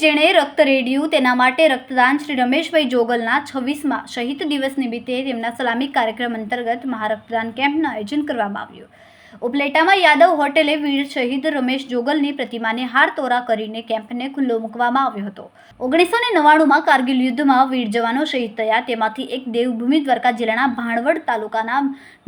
જેણે રક્ત રેડ્યું તેના માટે રક્તદાન શ્રી રમેશભાઈ જોગલના 26મા શહીદ દિવસ નિમિત્તે તેમના સલામી કાર્યક્રમ અંતર્ગત મહારક્તદાન કેમ્પનું આયોજન કરવામાં આવ્યું। ઉપલેટામાં યાદવ હોટેલે વીર શહીદ રમેશ જોગલની પ્રતિમાને હારતોરા કરીને કેમ્પને ખુલ્લો મૂકવામાં આવ્યો હતો। 1999માં કારગિલ યુદ્ધમાં વીર જવાનો શહીદ થયા તેમાંથી એક દેવભૂમિ દ્વારકા જિલ્લાના ભાણવડ તાલુકાના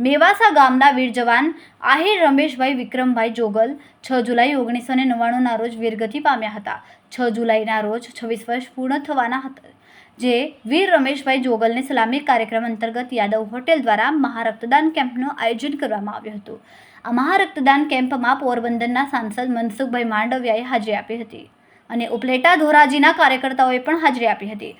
મેવાસા ગામના વીર જવાન આહિર રમેશભાઈ વિક્રમભાઈ જોગલ 6 જુલાઈ 1999ના રોજ વીરગતિ પામ્યા હતા। 6 જુલાઈના રોજ 26 વર્ષ પૂર્ણ થવાના હતા, જે વીર રમેશભાઈ જોગલને સલામી કાર્યક્રમ અંતર્ગત યાદવ હોટેલ દ્વારા મહારક્તદાન કેમ્પનું આયોજન કરવામાં આવ્યું હતું। આ મહારક્તદાન કેમ્પમાં પોરબંદરના સાંસદ મનસુખભાઈ માંડવિયાએ હાજરી આપી હતી અને ઉપલેટા ધોરાજીના કાર્યકર્તાઓએ પણ હાજરી આપી હતી।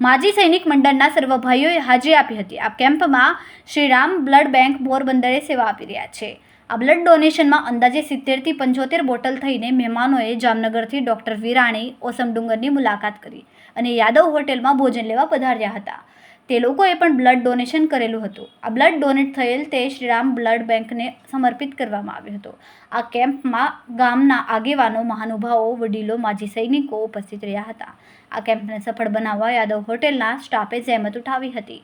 માજી સૈનિક મંડળના સર્વ ભાઈઓએ હાજરી આપી હતી। આ કેમ્પમાં શ્રીરામ બ્લડ બેંક પોરબંદરે સેવા આપી રહ્યા છે। આ બ્લડ ડોનેશનમાં અંદાજે 70 થી 75 બોટલ થઈને મહેમાનોએ જામનગરથી ડૉક્ટર વિરાણી ઓસમ ડુંગરની મુલાકાત કરી અને યાદવ હોટેલમાં ભોજન લેવા પધાર્યા હતા। તે લોકોએ પણ બ્લડ ડોનેશન કરેલું હતું। આ બ્લડ ડોનેટ થયેલ તે શ્રીરામ બ્લડ બેંકને સમર્પિત કરવામાં આવ્યો હતો। આ કેમ્પમાં ગામના આગેવાનો, મહાનુભાવો, વડીલો, માજી સૈનિકો ઉપસ્થિત રહ્યા હતા। આ કેમ્પને સફળ બનાવવા યાદવ હોટેલના સ્ટાફે જહેમત ઉઠાવી હતી।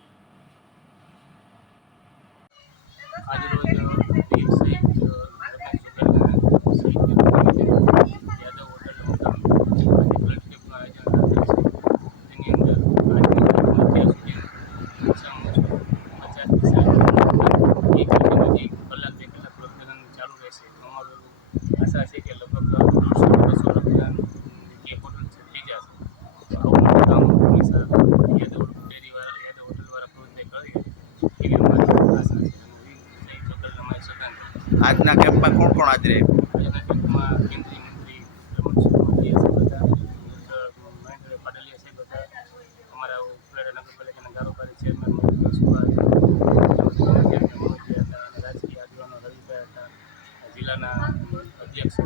આશા છે કે લગભગ 150-200 રૂપિયા જે બોટલ છે થઈ જશે। આવું કામ હંમેશા યાદવ હોટલવાળા પ્રવૃત્તિ કરી એવી અમારી આશા છે। આજના કેમ્પમાં કોણ કોણ હાજર છે? આજના કેમ્પમાં કેન્દ્રીય મંત્રી રમણસિંહ મહેન્દ્રભાઈ પાટલિયા સાહેબ હતા, અમારા ઉપલેટા નગરપાલિકાના કારોબારી ચેરમેન સુભાષ હતા અને રાજકીય આગેવાનો રવિભાઈ હતા, જિલ્લાના અધ્યક્ષ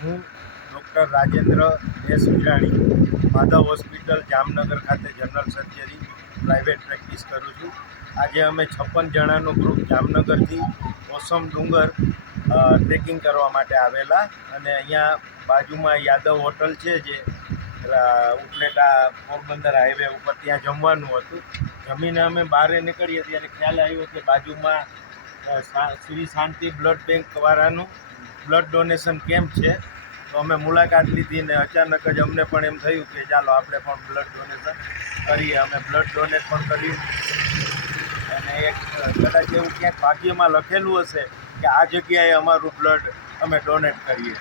હું doctor Rajendra S Virani Madhav hospital Jamnagar ખાતે જનરલ સર્જરી પ્રાઇવેટ પ્રેક્ટિસ કરું છું। આજે અમે 56 જણાનું ગ્રુપ જામનગરથી ઓસમ ડુંગર ટ્રેકિંગ કરવા માટે આવેલા અને અહીંયા બાજુમાં યાદવ હોટલ છે જે ઉપલેટા પોરબંદર હાઈવે ઉપર, ત્યાં જમવાનું હતું। જમીને અમે બહાર નીકળીએ ત્યારે ખ્યાલ આવ્યો કે બાજુમાં શ્રી શાંતિ બ્લડ બેંકવાળાનું બ્લડ ડોનેશન કેમ્પ છે, તો અમે મુલાકાત લીધી ને અચાનક જ અમને પણ એમ થયું કે ચાલો આપણે પણ બ્લડ ડોનેશન કરીએ। અમે બ્લડ ડોનેટ પણ કર્યું અને એક કદાચ એવું ક્યાંક ભાગ્યમાં લખેલું હશે કે આ જગ્યાએ અમારું બ્લડ અમે ડોનેટ કરીએ।